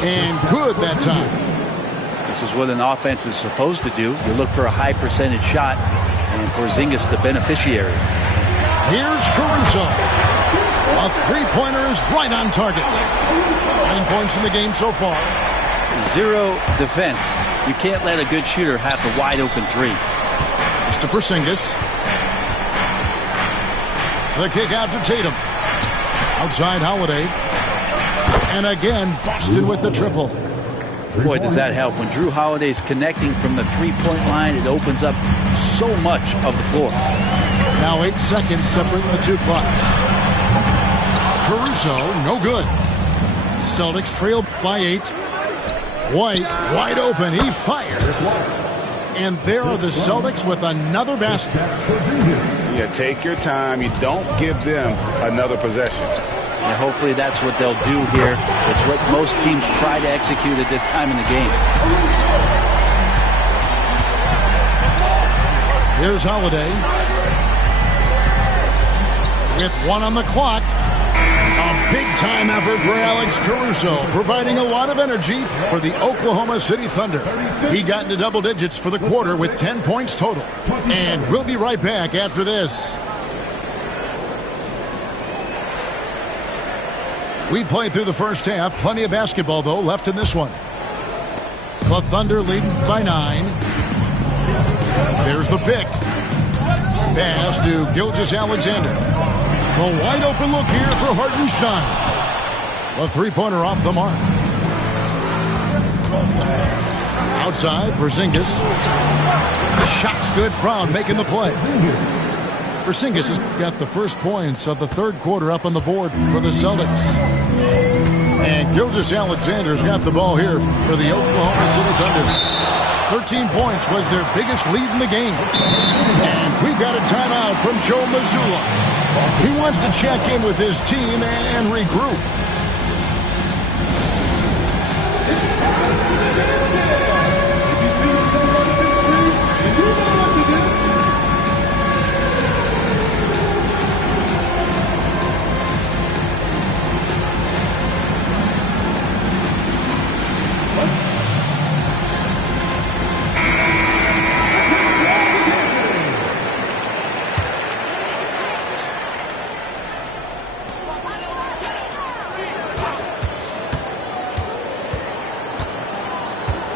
And good that time. This is what an offense is supposed to do. You look for a high percentage shot, and Porzingis the beneficiary. Here's Caruso. A 3-pointer is right on target. 9 points in the game so far. 0 defense. You can't let a good shooter have the wide open 3. To Porzingis. The kick out to Tatum. Outside Holiday. And again, Boston with the triple. Boy, does that help. When Drew Holiday's connecting from the 3-point line, it opens up so much of the floor. Now 8 seconds separating the 2 clocks. Caruso, no good. Celtics trail by 8. White, wide open. He fires. And there are the Celtics with another basket. Yeah, take your time. You don't give them another possession. And hopefully that's what they'll do here. It's what most teams try to execute at this time in the game. Here's Holiday. With 1 on the clock. A big-time effort for Alex Caruso, providing a lot of energy for the Oklahoma City Thunder. He got into double digits for the quarter with 10 points total. And we'll be right back after this. We played through the first half. Plenty of basketball, though, left in this one. The Thunder leading by 9. There's the pick. Pass to Gilgeous-Alexander. A wide open look here for Hartenstein. A three-pointer off the mark. Outside, Porzingis. The shot's good. Brown making the play. Porzingis has got the first points of the third quarter up on the board for the Celtics. And Gilgeous-Alexander's got the ball here for the Oklahoma City Thunder. 13 points was their biggest lead in the game. And we've got a timeout from Joe Mazzulla. He wants to check in with his team and regroup.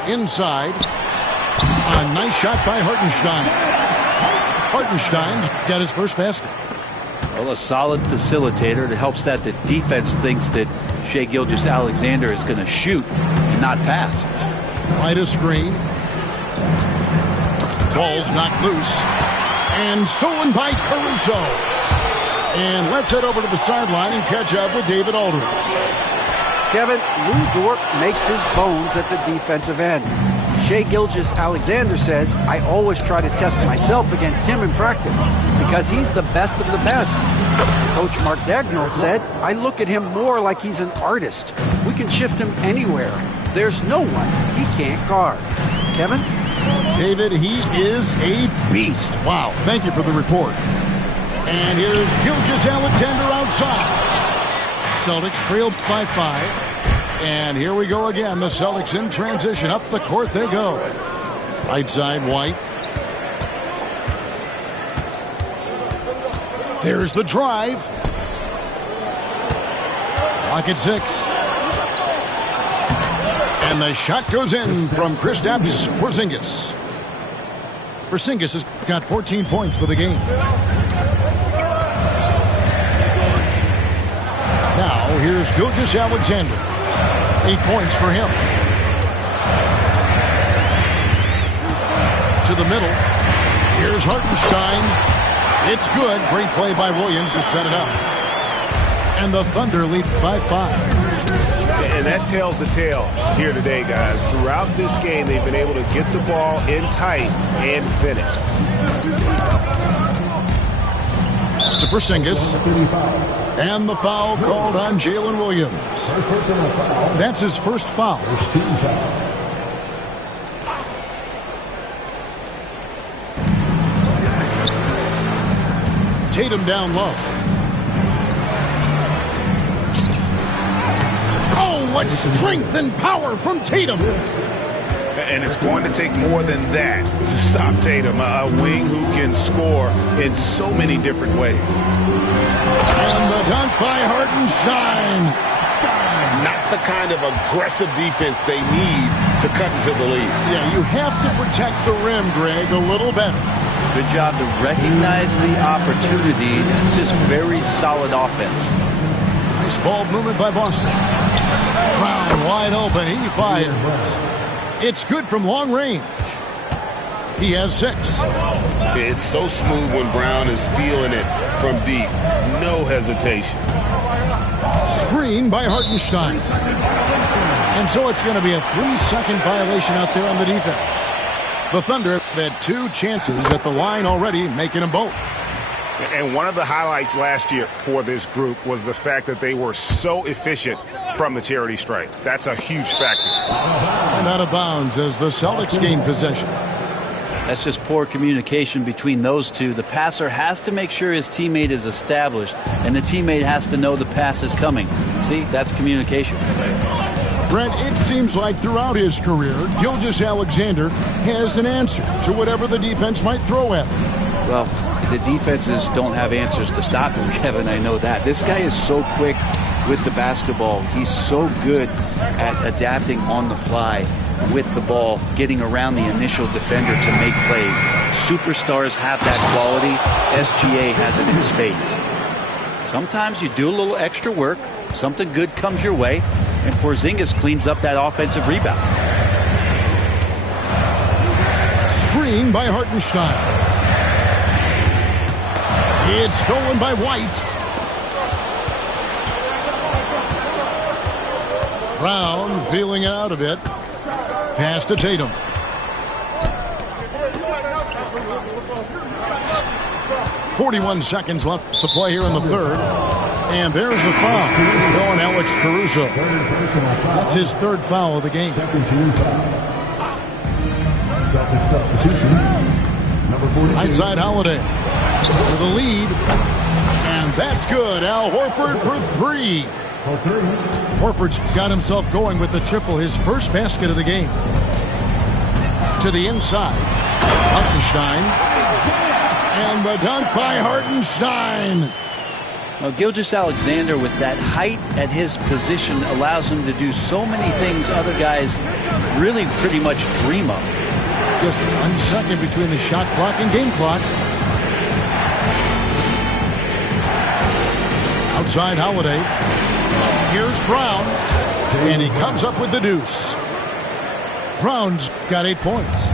Inside. A nice shot by Hartenstein. Hartenstein's got his first basket. Well, a solid facilitator. It helps that the defense thinks that Shai Gilgeous-Alexander is going to shoot and not pass. Right a screen. Ball's knocked loose. And stolen by Caruso. And let's head over to the sideline and catch up with David Aldridge. Kevin, Lou Dort makes his bones at the defensive end. Shai Gilgeous-Alexander says, I always try to test myself against him in practice because he's the best of the best. Coach Mark Daigneault said, I look at him more like he's an artist. We can shift him anywhere. There's no one he can't guard. Kevin? David, he is a beast. Wow, thank you for the report. And here's Gilgeous-Alexander outside. Celtics trailed by 5. And here we go again. The Celtics in transition. Up the court they go. Right side, White. There's the drive. Clock at 6. And the shot goes in from Kristaps Porzingis. Porzingis has got 14 points for the game. Now, here's Gilgeous-Alexander. 8 points for him. To the middle. Here's Hartenstein. It's good. Great play by Williams to set it up. And the Thunder lead by 5. And that tells the tale here today, guys. Throughout this game, they've been able to get the ball in tight and finish. To Porzingis. And the foul called on Jalen Williams. That's his first foul. Tatum down low. Oh, what strength and power from Tatum. And it's going to take more than that to stop Tatum, a wing who can score in so many different ways. And the dunk by Hartenstein. Not the kind of aggressive defense they need to cut into the lead. Yeah, you have to protect the rim, Greg, a little better. Good job to recognize the opportunity. It's just very solid offense. Nice ball movement by Boston. Brown wide open. He fires. It's good from long range. He has 6. It's so smooth when Brown is feeling it from deep. No hesitation. Screen by Hartenstein. And so it's going to be a 3-second violation out there on the defense. The Thunder have had 2 chances at the line already, making them both. And one of the highlights last year for this group was the fact that they were so efficient from the charity stripe. That's a huge factor. And out of bounds as the Celtics gain possession. That's just poor communication between those two. The passer has to make sure his teammate is established, and the teammate has to know the pass is coming. See, that's communication. Brent, it seems like throughout his career, Gilgeous-Alexander has an answer to whatever the defense might throw at him. Well, the defenses don't have answers to stop him, Kevin. I know that. This guy is so quick. with the basketball. He's so good at adapting on the fly with the ball, getting around the initial defender to make plays. Superstars have that quality. SGA has it in spades. Sometimes you do a little extra work, something good comes your way, and Porzingis cleans up that offensive rebound. Screen by Hartenstein. It's stolen by White. Brown feeling it out a bit. Pass to Tatum. "41 seconds left to play here in the third. And there's the foul on Alex Caruso. That's his third foul of the game. Celtics substitution. Number 42. Outside Holiday for the lead. And that's good. Al Horford for three. Horford's got himself going with the triple, his first basket of the game. To the inside. Hartenstein. And the dunk by Hartenstein. Well, Gilgeous-Alexander, with that height at his position, allows him to do so many things other guys really pretty much dream of. Just 1 second between the shot clock and game clock. Outside Holiday. Here's Brown. And he comes up with the deuce. Brown's got 8 points.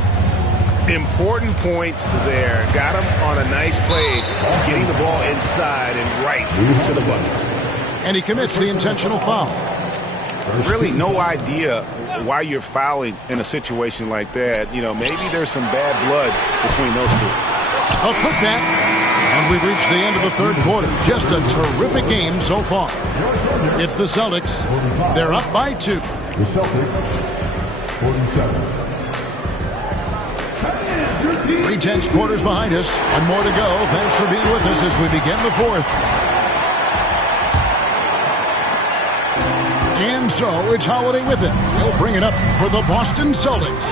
Important points there. Got him on a nice play, getting the ball inside and right to the bucket. And he commits the intentional foul. Really no idea why you're fouling in a situation like that. You know, maybe there's some bad blood between those two. A putback. And we've reached the end of the third quarter. Just a terrific game so far. It's the Celtics. They're up by 2. The Celtics, 47. 3 tense quarters behind us. 1 more to go. Thanks for being with us as we begin the fourth. And so it's Holiday with it. He'll bring it up for the Boston Celtics.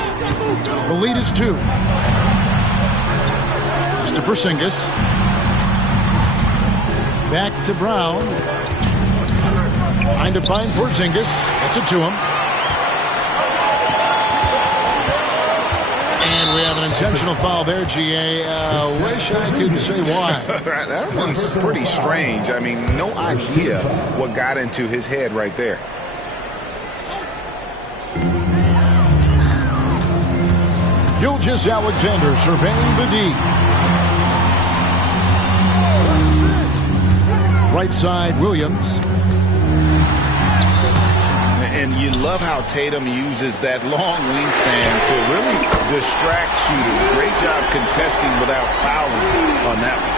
The lead is 2. Pass to Porzingis. Back to Brown. Trying to find Porzingis. Gets it to him. And we have an intentional foul there, GA. Wish I could say why. That one's pretty strange. I mean, no idea what got into his head right there. Gilgeous-Alexander surveying the D. Right side, Williams. And you love how Tatum uses that long wingspan to really distract shooters. Great job contesting without fouling on that one.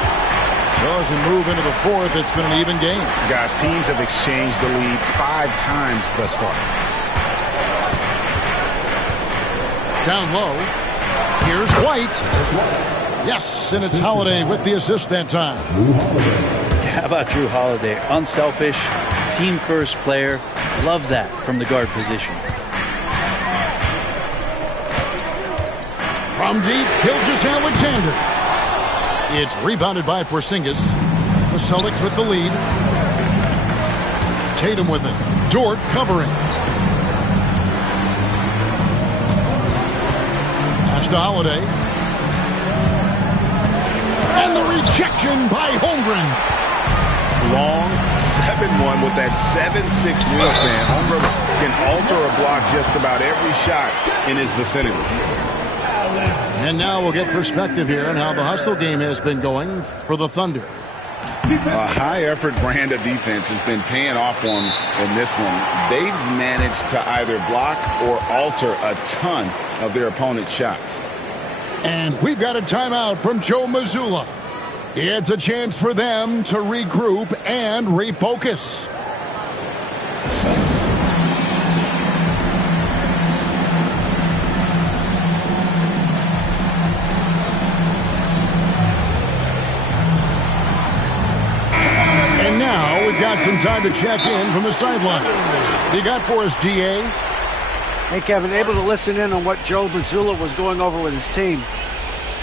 Well, as we move into the fourth, it's been an even game. Guys, teams have exchanged the lead 5 times thus far. Down low. Here's White. Yes, and it's Holiday with the assist that time. How about Jrue Holiday? Unselfish, team-first player. Love that from the guard position. From deep, Gilgeous-Alexander. It's rebounded by Porzingis. The Celtics with the lead. Tatum with it. Dort covering. Pass to Holiday. And the rejection by Holmgren. Long 7-1 with that 7'6" wingspan. Holmgren can alter a block just about every shot in his vicinity. And now we'll get perspective here on how the hustle game has been going for the Thunder. A high-effort brand of defense has been paying off for them in this one. They've managed to either block or alter a ton of their opponent's shots. And we've got a timeout from Joe Mazzulla. It's a chance for them to regroup and refocus. And now we've got some time to check in from the sideline. You got for us, GA? Hey, Kevin, able to listen in on what Joe Mazzulla was going over with his team.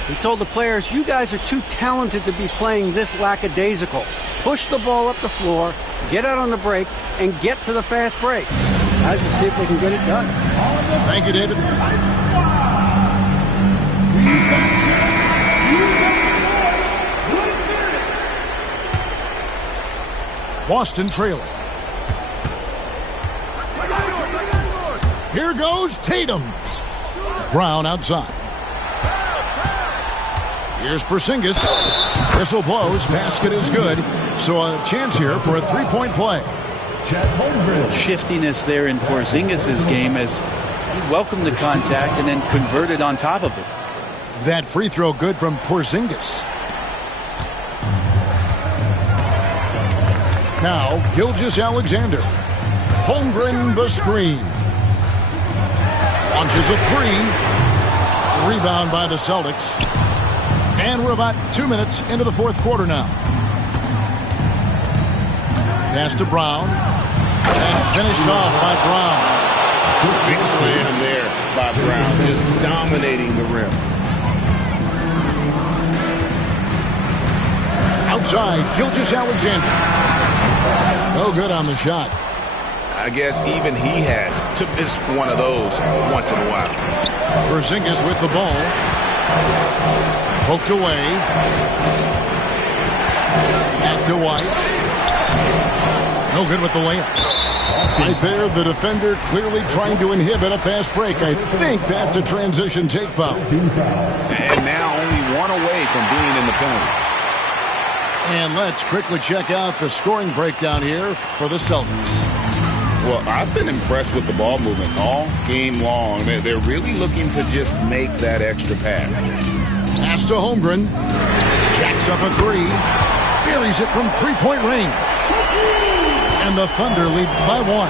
He told the players, you guys are too talented to be playing this lackadaisical. Push the ball up the floor get out on the break, and get to the fast break. Guys, we'll see if they can get it done. Thank you, David. Boston trailing. Here goes Tatum. Brown outside. Here's Porzingis. Whistle blows. Basket is good. So a chance here for a three-point play. Shiftiness there in Porzingis' game as he welcomed the contact and then converted on top of it. That free throw good from Porzingis. Now, Gilgeous-Alexander. Holmgren the screen. Launches a three. Rebound by the Celtics. And we're about 2 minutes into the fourth quarter now. Pass to Brown. And finished off by Brown. Big slam there by Brown, just dominating the rim. Outside, Gilgeous-Alexander. No good on the shot. I guess even he has to miss one of those once in a while. Porzingis with the ball. Poked away. Back to White. No good with the layup. Right there, the defender clearly trying to inhibit a fast break. I think that's a transition take foul. And now only one away from being in the penalty. And let's quickly check out the scoring breakdown here for the Celtics. Well, I've been impressed with the ball movement all game long. They're really looking to just make that extra pass. Pass to Holmgren. Jacks up a three. Buries it from three-point range. And the Thunder lead by one.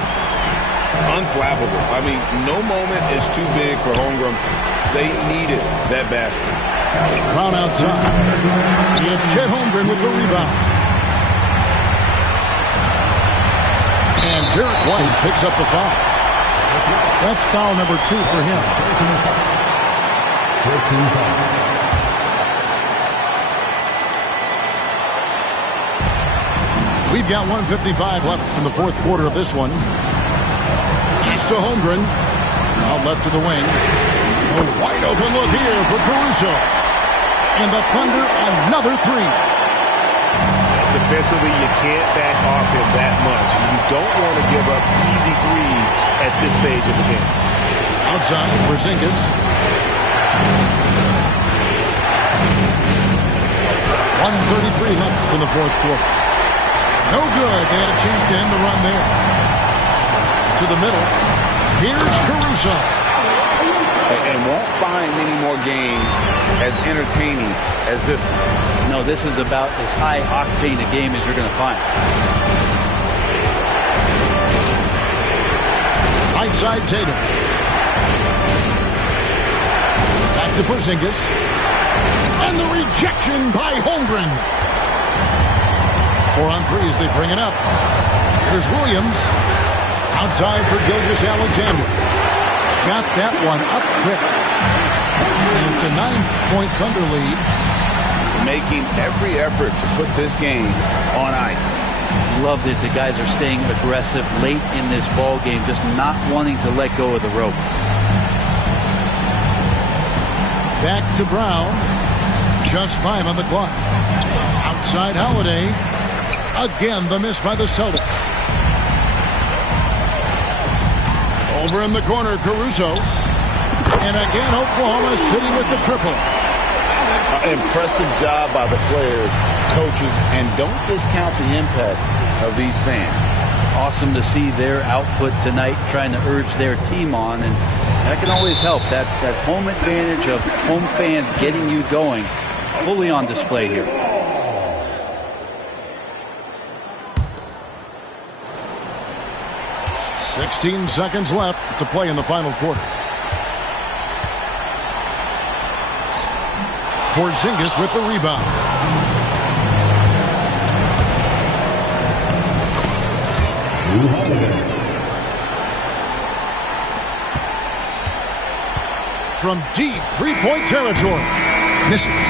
Unflappable. I mean, no moment is too big for Holmgren. They needed that basket. Brown outside. It's Chet Holmgren with the rebound. And Derek White picks up the foul. That's foul number 2 for him. We've got 1:55 left in the fourth quarter of this one. Pass to Holmgren. Out left to the wing. A wide open look here for Caruso. And the Thunder, another three. Defensively, you can't back off him that much. You don't want to give up easy threes at this stage of the game. Outside, Porzingis. 1:33 left in the fourth quarter. No good. They had a chance to end the run there. To the middle. Here's Caruso. And won't find many more games as entertaining as this one. No, this is about as high octane a game as you're going to find. Right side Tatum. Back to Porzingis. And the rejection by Holmgren. 4 on 3 as they bring it up. Here's Williams. Outside for Gilgeous-Alexander. Got that one up quick. And it's a 9-point Thunder lead. Making every effort to put this game on ice. Loved it. The guys are staying aggressive late in this ball game, just not wanting to let go of the rope. Back to Brown. Just 5 on the clock. Outside Holiday. Again, the miss by the Celtics. Over in the corner, Caruso. And again, Oklahoma City with the triple. Impressive job by the players, coaches, and don't discount the impact of these fans. Awesome to see their output tonight, trying to urge their team on, and that can always help. That home advantage of home fans getting you going, fully on display here. "16 seconds left to play in the final quarter. Porzingis with the rebound. From deep three-point territory. Misses.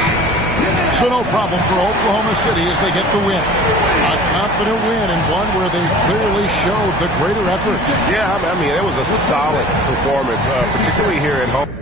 So no problem for Oklahoma City as they get the win. A confident win and one where they clearly showed the greater effort. Yeah, I mean, it was a solid performance, particularly here at home.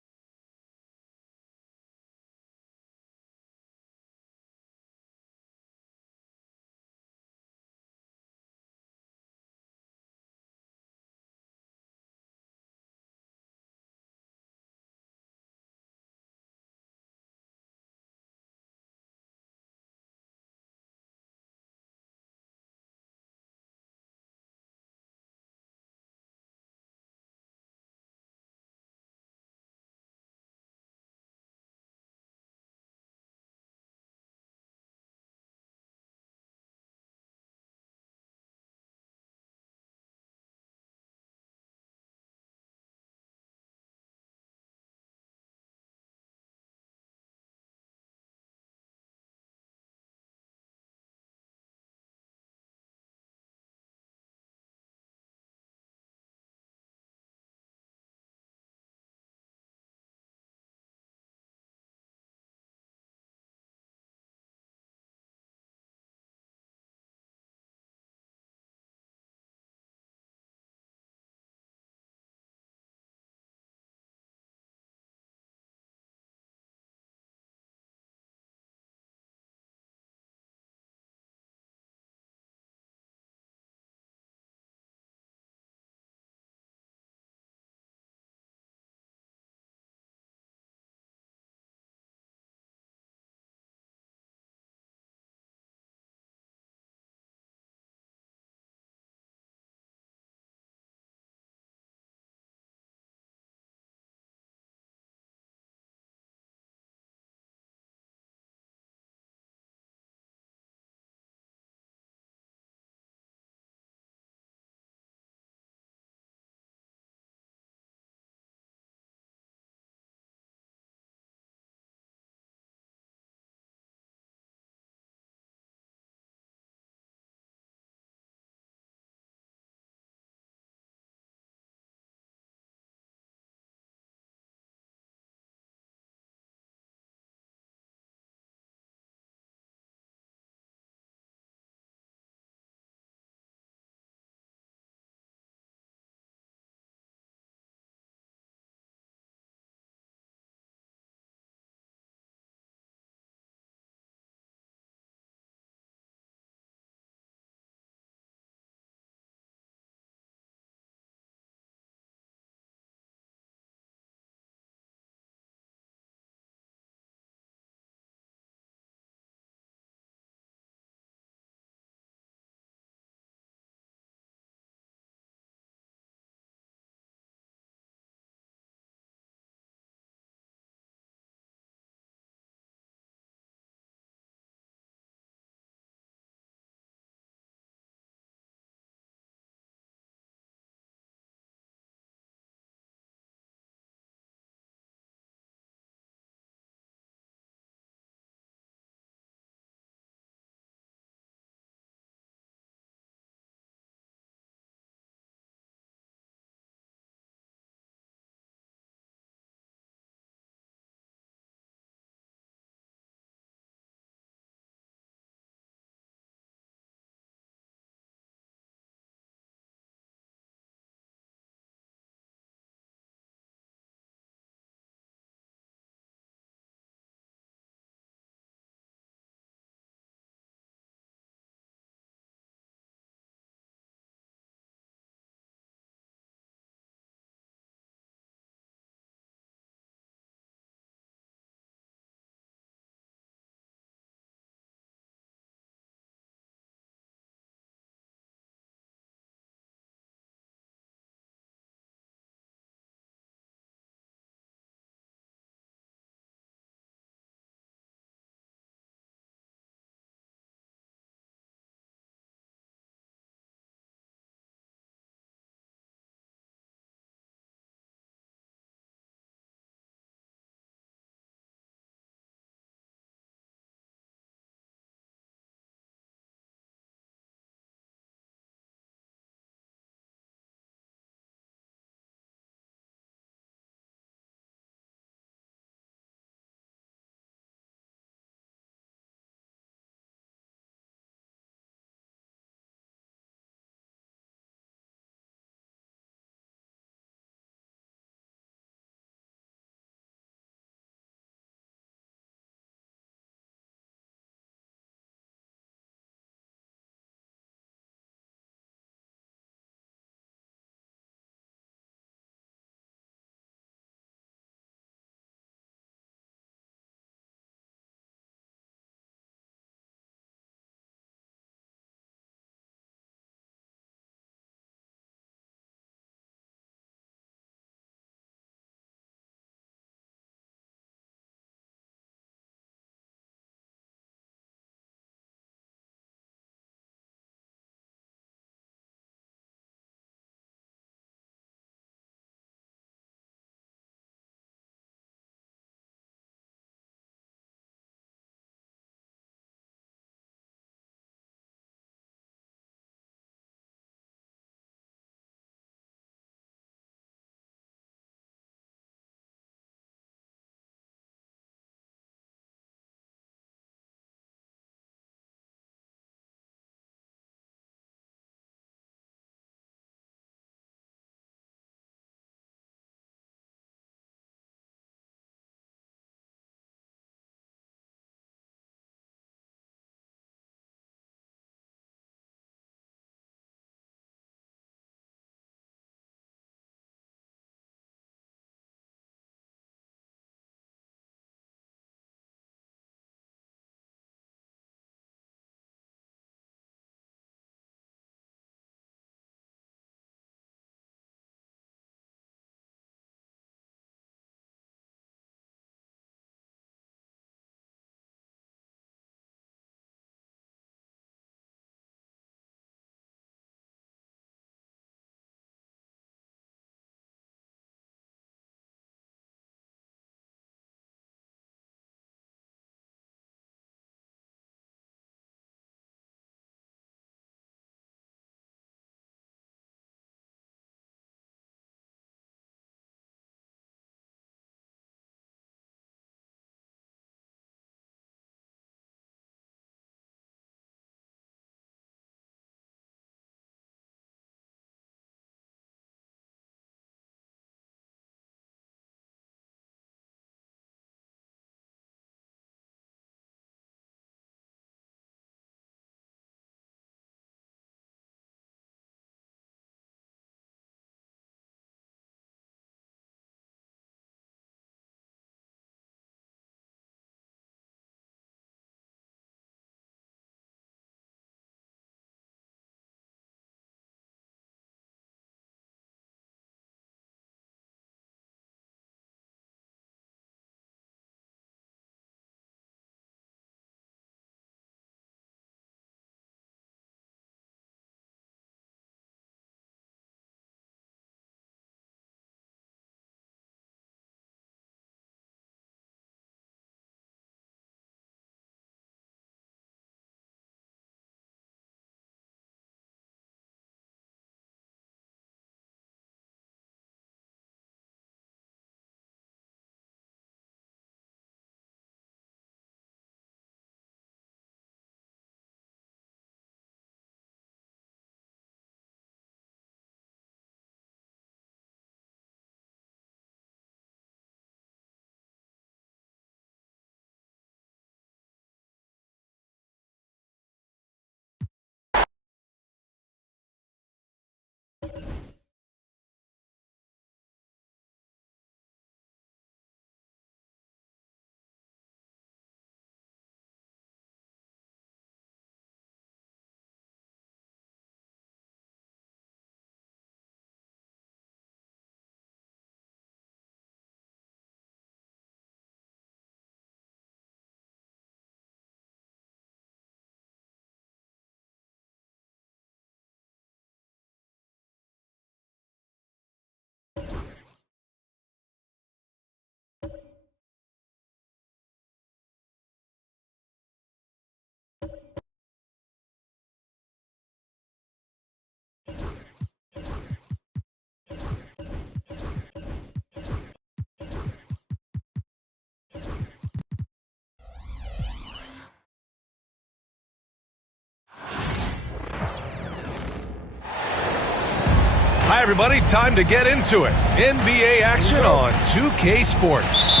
everybody, time to get into it. NBA action on 2K Sports.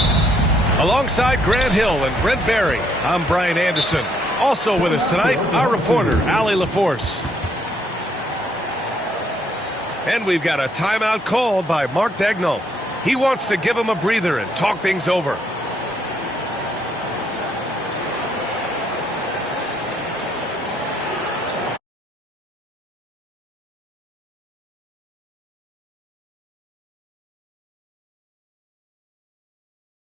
Alongside Grant Hill and Brent Barry, I'm Brian Anderson. Also with us tonight, our reporter, Allie LaForce. And we've got a timeout called by Mark Daigneault. He wants to give him a breather and talk things over.